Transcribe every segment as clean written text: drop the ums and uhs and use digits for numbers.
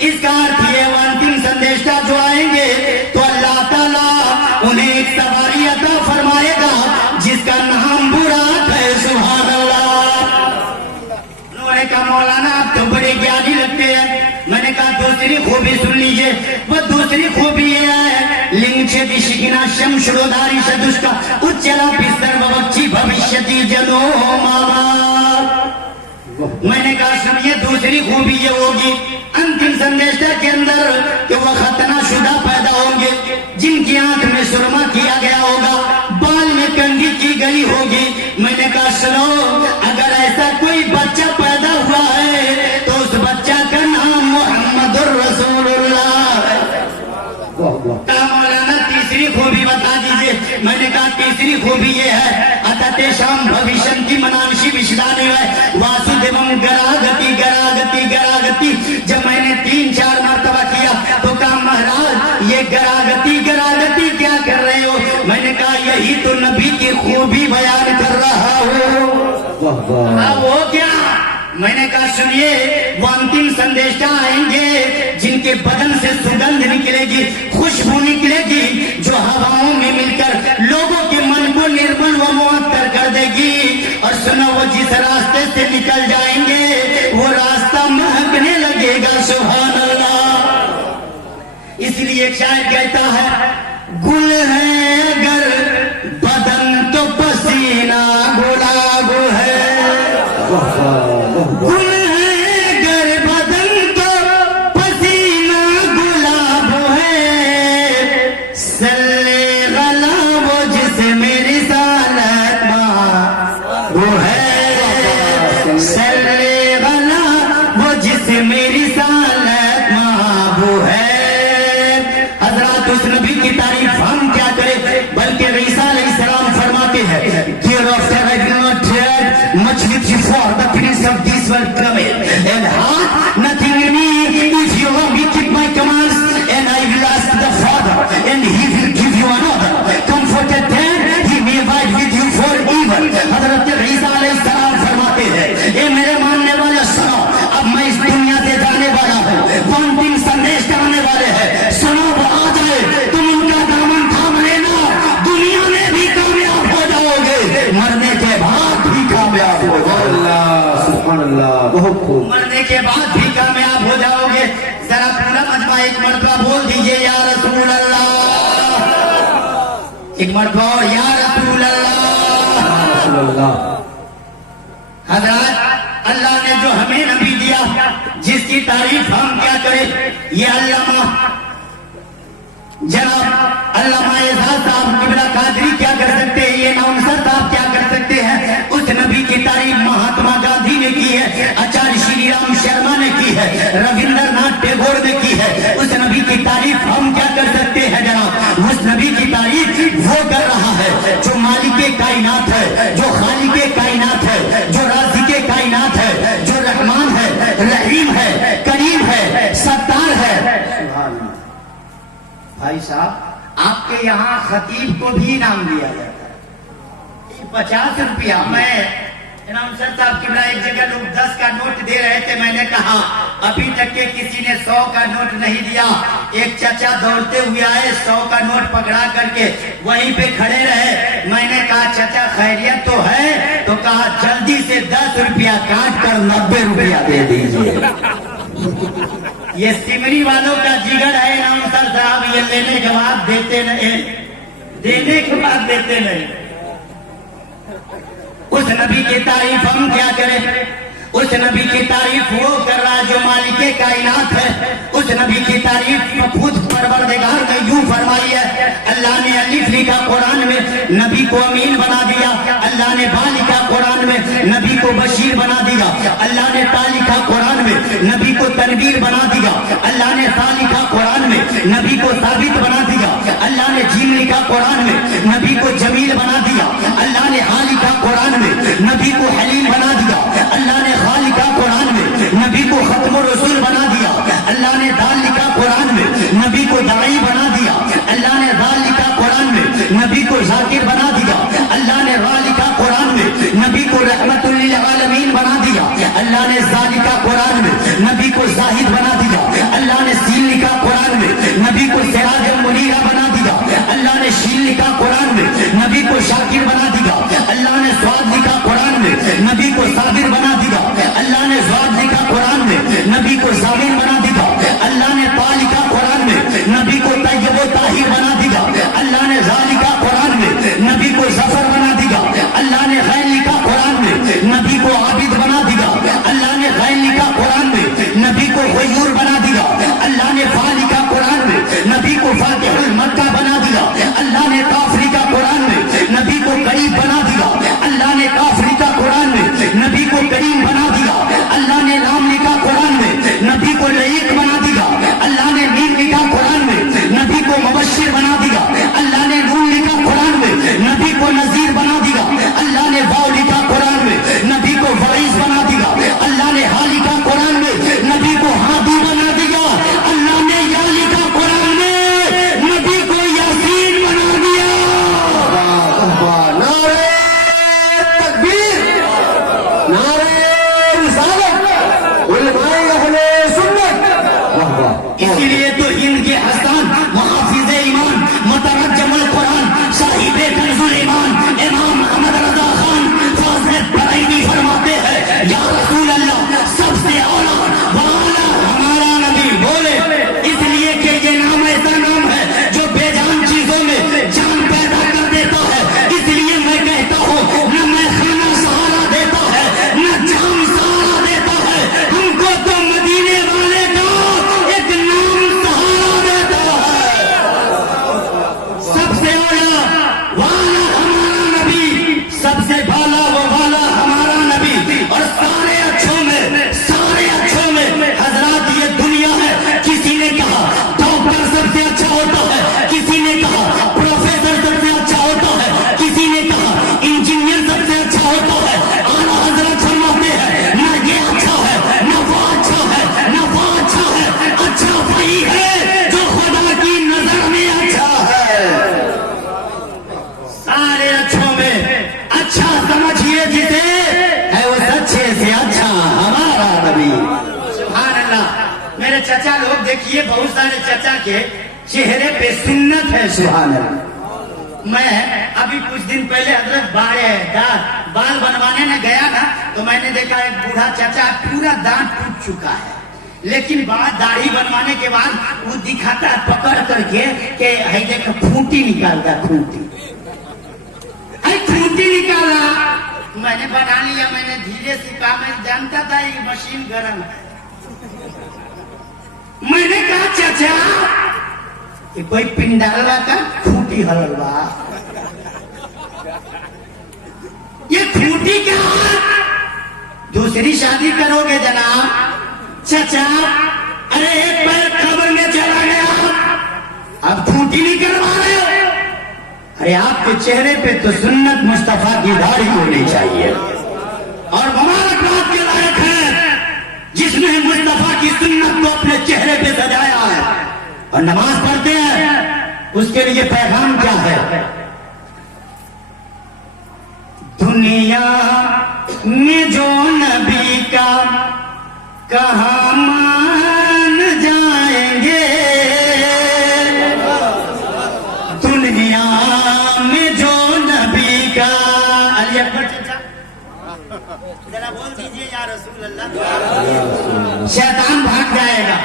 اس کا ارتھ یہ وہ انتم سندیشتا جو آئیں گے تو اللہ تعالیٰ انہیں ایک سواری عطا فرمائے گا جس کا نام برات ہے. سبحان اللہ. انہوں نے کہا مولانا آپ تو بڑے گیانی لگتے ہیں. میں نے کہا دوسری خوبی سن لیجئے. وہ دوسری خوبی یہ ہے لنچے دیشکینا شمشروداری شدشکا اچلا پستر ووچی بھوشتی جنو ماما. میں نے کہا سنیے دوسری خوبی یہ ہوگی انتم سندیشتا کے اندر کہ وہ ختنہ شدہ پیدا ہوں گے جن کی آنکھ میں سرما کیا گیا ہوگا, بال میں کنگھی کی گئی ہوگی. میں نے کہا سنو اگر ایسا کوئی بچہ پیدا ہوا ہے تو اس بچہ کا نام محمد الرسول اللہ. کہا مولانا تیسری خوبی بتا دیجئے. میں نے کہا تیسری خوبی یہ ہے اتتے شام بھوشنتی منانشی وشدانی ہے واسودیوم گراگتی گراگتی گراگتی. جب میں نے 3-4 مرتبہ کیا تو کہا مہاراج یہ گراگتی گراگتی کیا کر رہے ہو؟ میں نے کہا یہی تو نبی کی خوبی بیان کر رہا ہوں. وہ کیا؟ میں نے کہا سنیے وہ انتم سندیشتا آئیں گے جن کے بدن سے سگندھ نکلے گی, خوشبو نکلے گی جو ہواؤں میں مل کر لوگوں کے من کو نرمل و معطر کر دے گی. اور سنو وہ جس راستے سے نکل جائیں گے وہ راستہ مہکنے لگے گا. سبحان اللہ. اس لیے ایک شاعر کہتا ہے گل ہے اگر بدن تو پسینہ گلاب ہے. گل ہے اگر بدن تو پسینہ گلاب ہے. سلے غلا وہ جس میری سالت ماں وہ ہے. سلے غلا وہ جس میری سالت ماں وہ ہے. حضرات اس نبی کی تعریف ہم کیا کریں بلکہ عیسیٰ علیہ السلام فرماتے ہیں Hereafter I will not dread much with you for the prince of this world coming and heart nothing in me if you love me keep my commands and I will ask the Father and he will give you another comforted then he may abide with you forever. حضرت عیسیٰ علیہ السلام فرماتے ہیں اے میرے ماننے والے سنو اب میں اس دنیا سے جانے والا ہوں وہ انتم سندیش کرنے والے ہیں. سنو وہ آ جائے تم ان کا دامن تھام لینا دنیا میں بھی کامیاب ہو جاؤ گے مرنے کے بعد بھی کامیاب ہو جاؤ گے. سبحان اللہ. بہت خوب. مرنے کے بعد بھی کامیاب ہو جاؤ گے. ذرا پورا مجمع ایک مرتبہ بول دیجئے یا رسول اللہ. ایک مرتبہ اور یا رسول اللہ. حضرات اللہ نے جو ہمیں نبی دیا جس کی تعریف ہم کیا کریں. یہ علامہ جناب علامہ اعزاز صاحب قبلہ قادری کیا کر سکتے ہیں, یہ نامسر صاحب کیا کر سکتے ہیں. اس نبی کی تعریف مہاتما گاندھی نے کی ہے, آچاریہ شری رام شرما نے کی ہے, رویندر ناتھ ٹیگور نے کی ہے. اس نبی کی تعریف ہم کیا کر سکتے ہیں جناب. اس نبی کی تعریف وہ کر رہا ہے جو مالک کائنات ہے, جو خالق کائنات ہے, جو رازق کائنات ہے, جو رحمان ہے, رحیم ہے, کریم ہے, ستار ہے. بھائی صاحب آپ کے یہاں خطیب کو بھی انعام دیا جاتا ہے 50 روپیہ. میں انعام سر صاحب کی بلا ایک جگہ لوگ 10 کا نوٹ دے رہے تھے. میں نے کہا ابھی تک کہ کسی نے 100 کا نوٹ نہیں دیا. ایک چچا دوڑتے ہوئے آئے 100 کا نوٹ پکڑا کر کے وہیں پہ کھڑے رہے. میں نے کہا چچا خیریت تو ہے؟ تو کہا جلدی سے 10 روپیہ کاٹ کر 90 روپیہ دے دیجیے. یہ سمری والوں کا جگر ہے انعام سر صاحب, یہ لینے کے بعد دیتے نہیں, دینے کے بعد دیتے نہیں. اس نبی کی تعریف ہم کیا کریں. اس نبی کی تعریف وہ کر رہا جو مالک کائنات ہے. اس نبی کی تعریف خود پروردگار نے یوں فرمائی ہے. اللہ نے الف لکھا قرآن میں نبی کو امین بنا دیا. اللہ نے با لکھا قرآن میں نبی کو بشیر بنا دیا. اللہ نے تا لکھا قرآن میں نبی کو تنویر بنا دیا. اللہ نے تا لکھا قرآن میں نبی کو ثابت بنا دیا. اللہ نے جیم لکھا قرآن میں نبی کو جمیل بنا دیا. اللہ نے ہا لکھا قرآن میں نبی کو حلیم بنا دیا. اللہ نے خا لکھا قرآن میں نبی کو ختم الرسول بنا دیا. اللہ نے دال لکھا قرآن میں نبی کو داعی بنا دیا. اللہ نے دال لکھا قرآن میں نبی کو ذاکر بنا دیا. اللہ نے را لکھا قرآن میں نبی کو رحمت للعالمین بنا دیا. اللہ نے زا لکھا قرآن میں نبی کو زاہد بنا دیا. नबी को साबिर बना दिया, अल्लाह ने ज़ाद लिखा कुरान में, नबी को साबिर बना दिया, अल्लाह ने ता लिखा कुरान में, नबी को तय्यब व ताहिर बना दिया, अल्लाह ने ज़ा लिखा कुरान में, नबी को ज़फर बना दिया, अल्लाह ने गैन लिखा कुरान में, नबी को आबिद बना दिया, अल्लाह ने गैन लिखा कुरान में, नबी को गयूर बना दिया, अल्लाह ने फा लिखा कुरान में, नबी को फातिहुल मक्का बना दिया, अल्लाह ने काफ लिखा कुरान में, नबी को करीब बना दिया, अल्लाह ने काफ लिखा कुरान में, नबी को करीम बना दिया, अल्लाह ने नाम लिखा कुरान में, नबी को लईक बना दिया, अल्लाह ने मीम लिखा कुरान में, नबी को मुबश्शिर बना दिया, अल्लाह ने नून लिखा कुरान में, नबी को नजीर बना दिया, अल्लाह ने वाव लिखा कुरान में, नबी को वाइस बना दिया, अल्लाह ने हा लिखा कुरान में, नबी को हादी बना दिया, अल्लाह ने या लिखा कुरान में, नबी को यासीन बना दिया। नारे तकबीर, नारे रिसालत, उलमाए अहले सुन्नत। वाह वाह। इसीलिए तो हिंद के हसन मुहाफिज़े ईमान मुतरज्जमुल कुरान साहिबे कंजुल ईमान इमाम अहमद रज़ा खान फाज़िल बरैनी फरमाते हैं, या रसूल अल्लाह सबसे औला वाला हमारा नबी बोले, इसलिए कि ये नाम ऐसा नाम है जो बेजान चीजों में जान पैदा कर देता है। इसलिए मैं कहता हूँ, न मैं खाना सहारा देता है, न जाम सहारा देता है, हमको तो मदीने वाले का एक नाम सहारा देता है। सबसे औला वाला हमारा नबी, सबसे भाला वो वाला हमारा नबी। और सारे अच्छों में हजरात ये दुनिया है। किसी ने कहा डॉक्टर सबसे अच्छा होता है, किसी ने कहा प्रोफेसर सबसे अच्छा होता है, किसी ने कहा इंजीनियर सबसे अच्छा होता है। आला हजरत फरमाते हैं, न ये अच्छा है, न वो अच्छा है, न वो अच्छा है, अच्छा वही है जो खुदा की नजर में अच्छा है। सारे अच्छों में अच्छा समझिए जिसे है वो सच्चे से अच्छा हमारा नबी। सुभान अल्लाह। मेरे चचा लोग देखिए, बहुत सारे चचा के चेहरे पे सुन्नत है। सुभान अल्लाह। मैं अभी कुछ दिन पहले हजरत बाल बनवाने में गया ना, तो मैंने देखा एक बूढ़ा चचा पूरा दांत टूट चुका है, लेकिन बाद दाढ़ी बनवाने के बाद वो दिखाता है पकड़ करके कि है देख खूंटी निकालता, खूंटी निकाला। मैंने बना लिया, मैंने धीरे से कहा, मैं जानता था ये मशीन गर्म है। मैंने कहा चाचा ये कोई पिंडाला का खूंटी हलवा, ये खूंटी क्या? दूसरी शादी करोगे जनाब? चाचा अरे एक पैर कब्र में चला गया, अब खूंटी नहीं करवा रहे हो? अरे आपके चेहरे पे तो सुन्नत मुस्तफा की दाढ़ी होनी चाहिए। और मुबारकबाद के लायक है जिसने मुस्तफा की सुन्नत को अपने चेहरे पे सजाया है। और नमाज पढ़ते हैं, उसके लिए पैगाम क्या है? दुनिया में जो नबी का कहाँ मान जाएंगे, दुनिया में जो नबी का। अली अकबर चाचा जरा बोल दीजिए या रसूल अल्लाह। शैतान भाग जाएगा।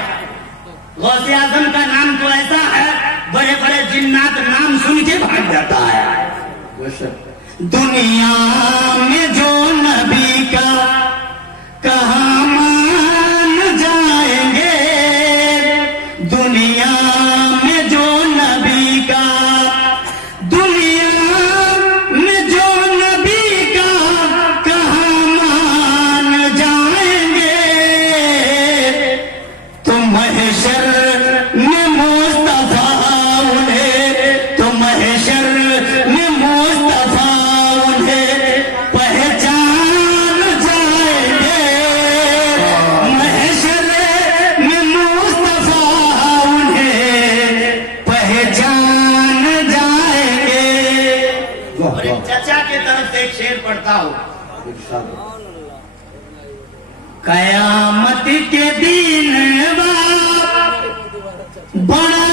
गौसे आजम का नाम तो ऐसा है, बड़े बड़े जिन्नात नाम सुन के भाग जाता है। दुनिया में जो नबी का कहाँ मान जाएंगे, दुनिया में जो नबी का, दुनिया में जो नबी का कहाँ मान जाएंगे। तो महशर में मुस्तफा उन्हें, तो महशर में मुस्तफा उन्हें पहचान जाएंगे। महशर में मुस्तफा उन्हें पहचान जाएंगे। और एक चाचा के तरफ से एक शेर पढ़ता हूँ। कयामत के दिन बड़ा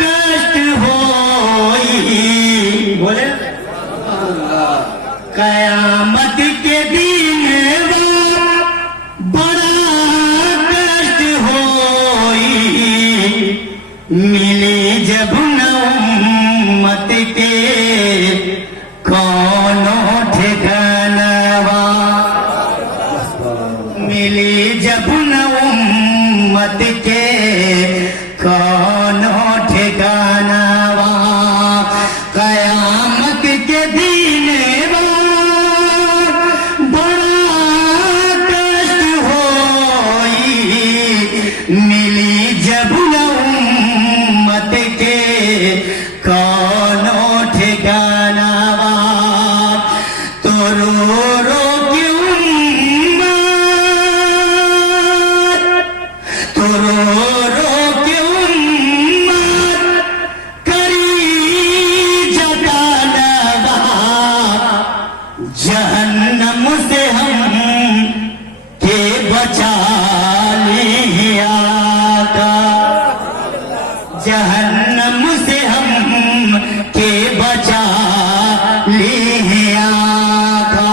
कष्ट होई, बोले कयामत के दिन मिली जब न उम्मत के कौनो ठिकानवा, मिली जब न उम्मत के कौनो ठिकानवा, कयामत के दिन बड़ा कष्ट होई, मिली जब न उम्मत के कौनो ठिकानवा, तो रो के उम्मत, तो रो के उम्मत करी जतानवा, जहन्नम से हम के बचा लिया का, जहन्नम से हम के बचा लिया का।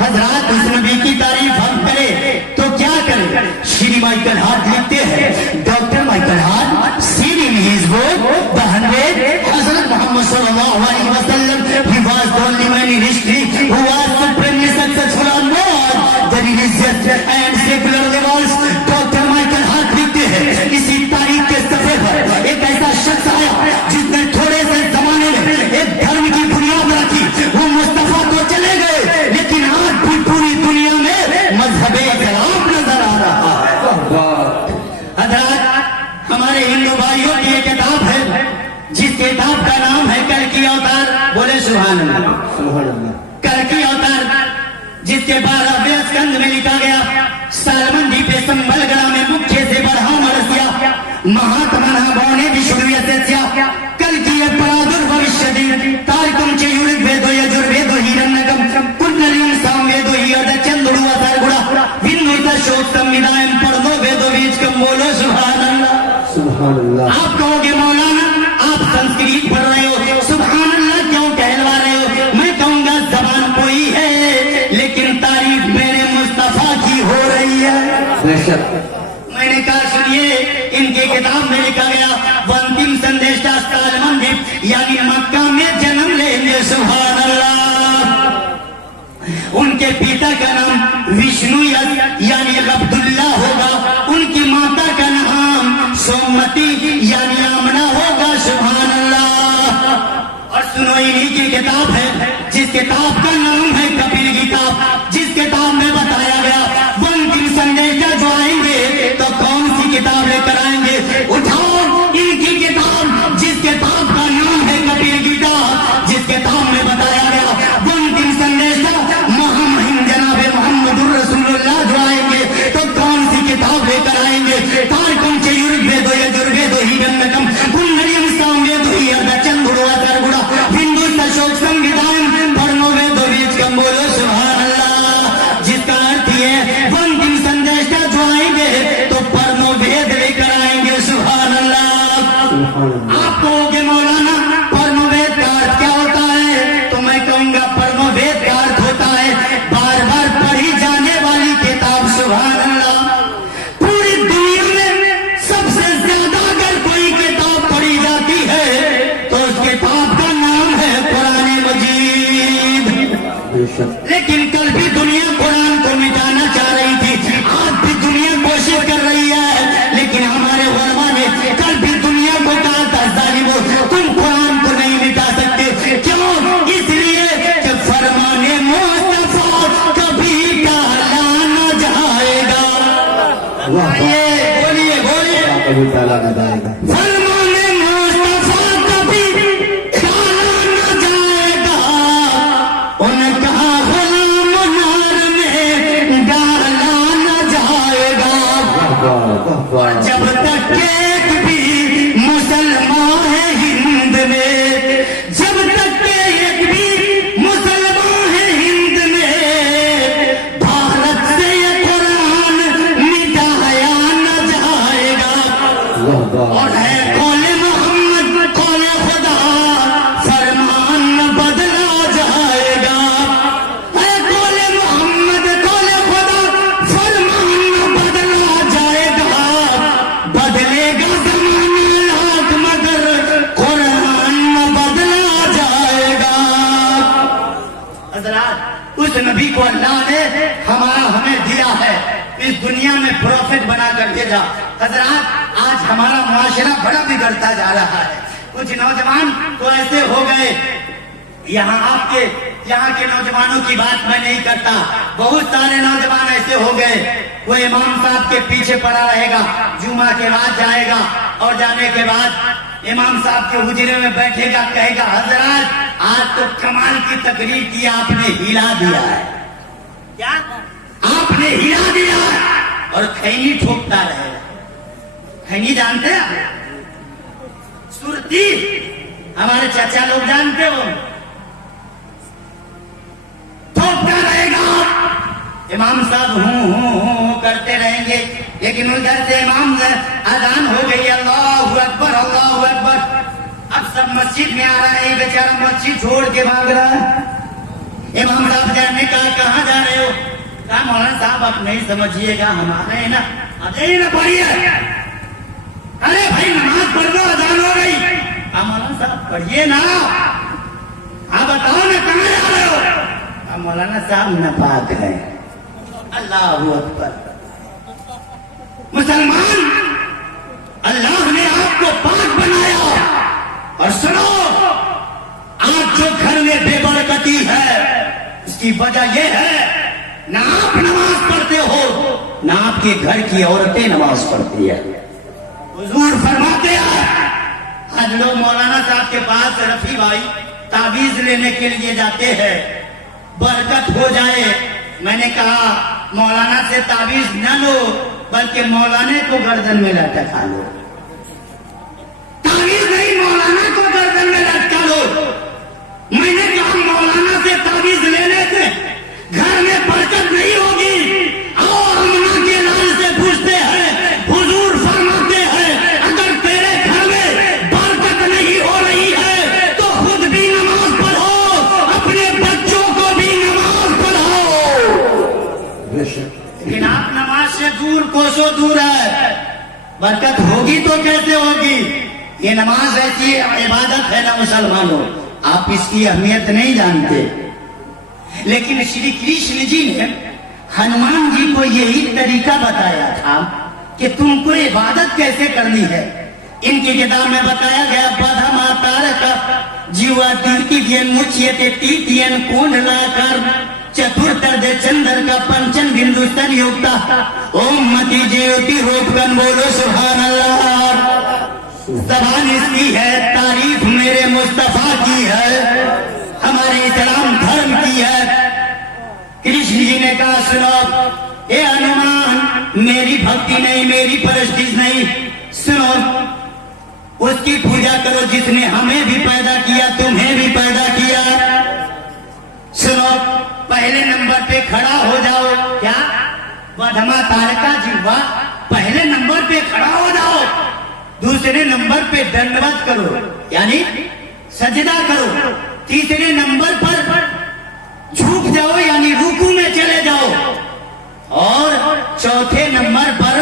हजरात उस नबी की तारीफ हम करें तो क्या करें? श्री माइकल हार्ट लिखते हैं, doctor Michael Hart seen in his book the 100 हजरत मोहम्मद सल्लल्लाहु अलैहि वसल्लम, he was the only man in history who was supremely successful on both the religious and secular levels. Doctor Michael Hart लिखते हैं, इसी तारीख के सफे पर एक ऐसा शख्स आया जिसने थोड़े से जमाने में एक धर्म की बुनियाद रखी। वो मुस्तफा तो चले गए, लेकिन आज भी पूरी दुनिया में मजहबे इस्लाम नजर आ रहा है। हजरात, हमारे हिंदू भाइयों की एक किताब है जिस किताब का नाम है कल की अवतार। बोले सुभान अल्लाह। कल की अवतार, जिसके 12वें स्कंद में लिखा गया, सालमन द्वीपे संबलगढ़ा में मुख्य से बरहामरस्या महात्मनः भवने विशुद्धव्यस्या कल की परादुर भविष्यति तारकं च युर्वेदो यजुर्वेदो हिरण्यकं कुंडलिं सामवेदो यदचंद्रुवा सरगुड़ा विन्नुत शोक संविदायं पढ़ो वेदो बीजकं। बोलो सुभान अल्लाह। सुभान अल्लाह। आप कहोगे मौलाना आप संस्कृत पढ़ रहे हो, सुभान अल्लाह क्यों कहलवा रहे हो? मैं कहूंगा जबान कोई है, लेकिन तारीफ मेरे मुस्तफा की हो रही है। बेशक। मैंने कहा सुनिए, इनकी किताब में लिखा गया वो अंतिम संदेश का सालमन द्वीप यानी मक्का में जन्म लेंगे। सुभान अल्लाह। उनके पिता का नाम विष्णु यानी अब्दुल्ला होगा, उनकी माता का नाम सोमती यानी आमना होगा। सुभान अल्लाह। और सुनो, इन्हीं की किताब है जिस किताब का नाम है कपिल किताब, जिस किताब में बताया गया वो अंतिम संदेश जो आएंगे तो कौन सी किताब लेकर आएंगे? उठाओ इनकी किताब, जिस किताब का नाम है कपिल किताब, जिस किताब में बताया गया वो अंतिम संदेश महामहिम जनाबे मोहम्मदुर रसूलुल्लाह जो आएंगे तो कौन सी किताब लेकर आएंगे? तारकं च युर्वेदो यजुर्वेदो हिरण्यकं कुंडलिं सामवेदो यदचंद्रुवा सरगुड़ा विन्नुत शोक संविदायं पढ़ो वेदो बीजकं। बोलो सुभान अल्लाह। जिसका अर्थ ये वो अंतिम संदेश जो आएंगे तो पढ़ो वेद लेकर आएंगे। सुभान अल्लाह। आप कहोगे मौलाना पढ़ो वेद का अर्थ क्या होता है? तो मैं कहूंगा पढ़ो वेद का अर्थ होता है बार बार पढ़ी जाने वाली किताब। सुभान अल्लाह। पूरी दुनिया में सबसे ज्यादा अगर कोई किताब पढ़ी जाती है तो उस किताब का नाम है कुरान मजीद। लेकिन कल भी दुनिया कुरान को मिटाना चाह रही थी, आज भी दुनिया कोशिश कर रही है, लेकिन हमारे उलमा ने कल भी दुनिया को कहा था जालिमो तुम कुरान को नहीं मिटा सकते। क्यों? इसलिए कि फरमाने मुस्तफा कभी टाला न जाएगा। बोलिए बोलिए। कभी टाला न जाएगा। फरमाने मुस्तफा कभी टाला न जाएगा। उनका गुलाम नार में डाला न जाएगा। जब तक एक भी मुसलमान है हिंद में, जब तक एक भी मुसलमान है हिंद में, भारत से ये कुरान मिटाया न जाएगा। और है कौले मोहम्मद कौले खुदा, फरमान न बदला जाएगा। है कौले मोहम्मद कौले खुदा, फरमान न बदला जाएगा। बदलेगा जमाना नबी को अल्लाह ने हमें दिया है, इस दुनिया में प्रॉफिट बना कर भेजा। हजरात, आज हमारा मुआशरा बड़ा बिगड़ता जा रहा है। कुछ नौजवान तो ऐसे हो गए, यहाँ के नौजवानों की बात मैं नहीं करता, बहुत सारे नौजवान ऐसे हो गए, वो इमाम साहब के पीछे पड़ा रहेगा, जुमा के बाद जाएगा और जाने के बाद इमाम साहब के हुजरे में बैठेगा, कहेगा हजरात आज तो कमाल की तकरीर की, आपने हिला दिया है। क्या आपने हिला दिया है? और खैनी ठोकता रहेगा। खैनी जानते हैं? सुरती हमारे चाचा लोग जानते हो, ठोकता रहेगा। इमाम साहब हूं करते रहेंगे, लेकिन उधर से इमाम अजान हो गई, अल्लाहु अकबर अल्लाहु अकबर। अब सब मस्जिद में आ रहा है, बेचारा मस्जिद छोड़ के भाग रहा है। इमाम साहब जाने का कहाँ जा रहे हो? कहा मौलाना साहब आप नहीं समझिएगा, हमारे ना अजय ना पढ़िए। अरे भाई नमाज पढ़ लो, अजान हो गई। मौलाना साहब पढ़िए ना, आप बताओ ना कहाँ जा रहे हो? मौलाना साहब नापाक है। अल्लाहु अकबर। मुसलमान, अल्लाह ने आपको पाक बनाया। और सुनो, आज जो घर में बेबरकती है उसकी वजह यह है, ना आप नमाज पढ़ते हो, ना आपके घर की औरतें नमाज पढ़ती है। हुजूर फरमाते हैं, आज लोग मौलाना साहब के पास रफी भाई ताबीज लेने के लिए जाते हैं, बरकत हो जाए। मैंने कहा मौलाना से ताबीज न लो, बल्कि मौलाने को गर्दन में लटका लो। ताबीज नहीं, मौलाना को गर्दन में लटका लो। मैंने कहा मौलाना से ताबीज लेने से घर में बरकत नहीं होगी। आओ अमना के लाल से पूछते हैं, हुजूर फरमाते हैं अगर तेरे घर में बरकत नहीं हो रही है तो खुद भी नमाज पढ़ो, अपने बच्चों को भी नमाज पढ़ाओ। लेकिन आप नमाज से दूर, कोसों दूर है, बरकत होगी तो कैसे होगी? ये नमाज ऐसी इबादत है ना मुसलमानों, आप इसकी अहमियत नहीं जानते। लेकिन श्री कृष्ण जी ने हनुमान जी को यही तरीका बताया था कि तुमको इबादत कैसे करनी है। इनकी किताब में बताया गया, बधा मातार का जीवा तीर्तियन मुच्यते तीतियन कोंडला कर चतुर्थ चंद्र का पंचन बिंदु स्तन युक्ता ओम मति ज्योति रूपगन बोलो सुभान अल्लाह। ज़बान इसकी है, तारीफ मेरे मुस्तफा की है, हमारे इस्लाम धर्म की है। कृष्ण जी ने कहा सुनो ए हनुमान, मेरी भक्ति नहीं, मेरी परस्तिश नहीं, सुनो उसकी पूजा करो जिसने हमें भी पैदा किया, तुम्हें भी पैदा किया। सुनो, पहले नंबर पे खड़ा हो जाओ। क्या? बधमा तारका जिह्वा, पहले नंबर पे खड़ा हो जाओ। दूसरे नंबर पे दंडवत करो, यानी सजदा करो। तीसरे नंबर पर झुक जाओ, यानी रुकू में चले जाओ। और चौथे नंबर पर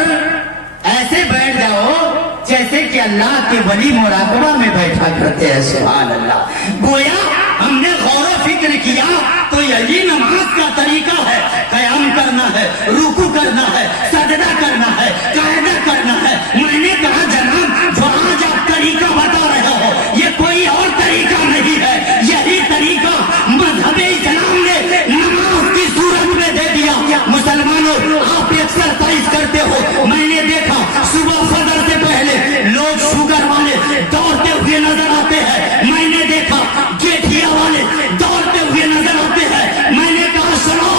ऐसे बैठ जाओ जैसे कि अल्लाह के वली मुराकबा में बैठा करते हैं। सुभान अल्लाह। गोया हमने गौर फिक्र किया तो यही नमाज का तरीका है। कयाम करना है, रुकू करना है, सजदा करना है, कायदा करना है। मैंने कहा जनाब, जो आज आप तरीका बता रहे हो ये कोई और तरीका नहीं है, यही तरीका मजहब इस्लाम ने नमाज की सूरत में दे दिया। मुसलमानों, आप एक्सरसाइज करते हो, मैंने देखा सुबह फजर से पहले लोग शुगर वाले दौड़ते हुए नजर आते हैं। मैंने देखा गेठिया वाले दौड़ते हुए नजर आते हैं। मैंने कहा सुनो,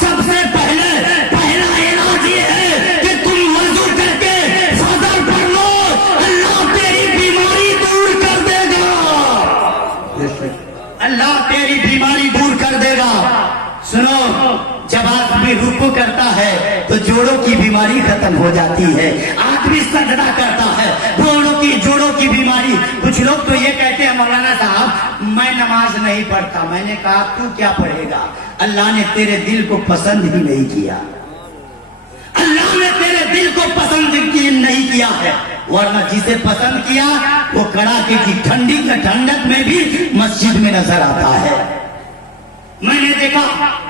सबसे पहला इलाज ये है कि तुम वजू करके फजर पढ़ लो, अल्लाह तेरी बीमारी दूर कर देगा। अल्लाह तेरी बीमारी दूर कर देगा। सुनो, जब आदमी रुकू करता है तो जोड़ों की बीमारी खत्म हो जाती है। आदमी सजदा करता है, जोड़ों की बीमारी। कुछ लोग तो ये कहते हैं मौलाना साहब मैं नमाज नहीं पढ़ता। मैंने कहा तू क्या पढ़ेगा? अल्लाह ने तेरे दिल को पसंद ही नहीं किया। अल्लाह ने तेरे दिल को पसंद नहीं किया है, वरना जिसे पसंद किया वो कड़ाके की ठंडी के ठंडक में भी मस्जिद में नजर आता है। मैंने देखा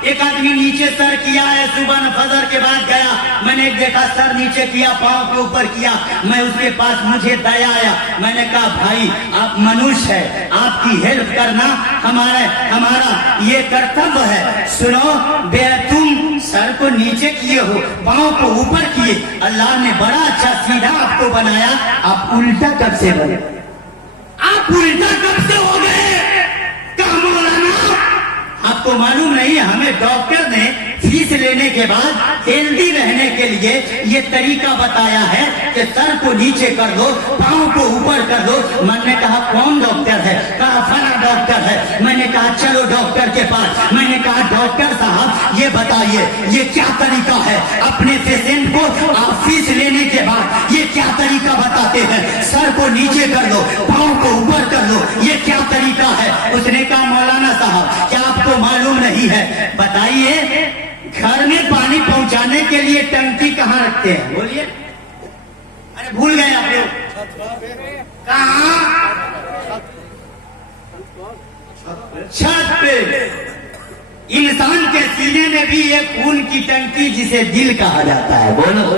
एक आदमी नीचे सर किया है, सुबह फजर के बाद गया, मैंने एक देखा सर नीचे किया, पांव के ऊपर किया। मैं उसके पास, मुझे दया आया, मैंने कहा भाई आप मनुष्य है, आपकी हेल्प करना हमारा ये कर्तव्य है। सुनो बे, तुम सर को नीचे किए हो, पांव को ऊपर किए, अल्लाह ने बड़ा अच्छा सीधा आपको बनाया, आप उल्टा कब से बने? आप उल्टा कब से हो गए? कहा मौलाना आपको मालूम नहीं है, हमें डॉक्टर ने फीस लेने के बाद हेल्दी रहने के लिए ये तरीका बताया है कि सर को नीचे कर दो, पांव को ऊपर कर दो। मैंने कहा कौन डॉक्टर है? कहा फला डॉक्टर है। मैंने कहा चलो डॉक्टर के पास। मैंने कहा डॉक्टर साहब ये बताइए ये क्या तरीका है, अपने पेशेंट को आप फीस लेने के बाद ये क्या तरीका बताते हैं? सर को नीचे कर दो, पांव को ऊपर कर दो, ये क्या तरीका है? उसने कहा मौलाना साहब क्या आपको मालूम नहीं है? बताइए घर में पानी पहुंचाने के लिए टंकी कहाँ रखते हैं? बोलिए। अरे भूल गए आप लोग। कहाँ? छत पे। इंसान के सीने में भी एक खून की टंकी जिसे दिल कहा जाता है, बोलो,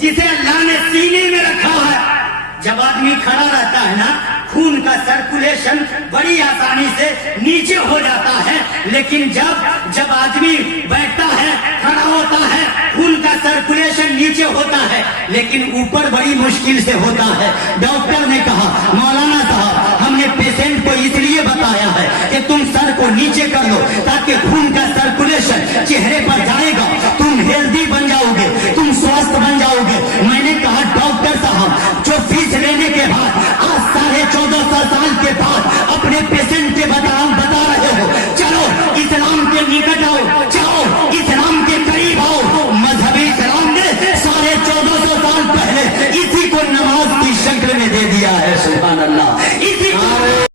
जिसे अल्लाह ने सीने में रखा है। जब आदमी खड़ा रहता है ना, खून का सर्कुलेशन बड़ी आसानी से नीचे हो जाता है, लेकिन जब आदमी बैठता है, खड़ा होता है, खून का सर्कुलेशन नीचे होता है, लेकिन ऊपर बड़ी मुश्किल से होता है। डॉक्टर ने कहा मौलाना साहब हमने पेशेंट को इसलिए बताया है कि तुम सर को नीचे कर लो ताकि खून का सर्कुलेशन चेहरे पर जाएगा, तुम हेल्दी बन जाओगे, तुम स्वस्थ बन जाओगे। मैंने कहा डॉक्टर साहब जो फीस लेने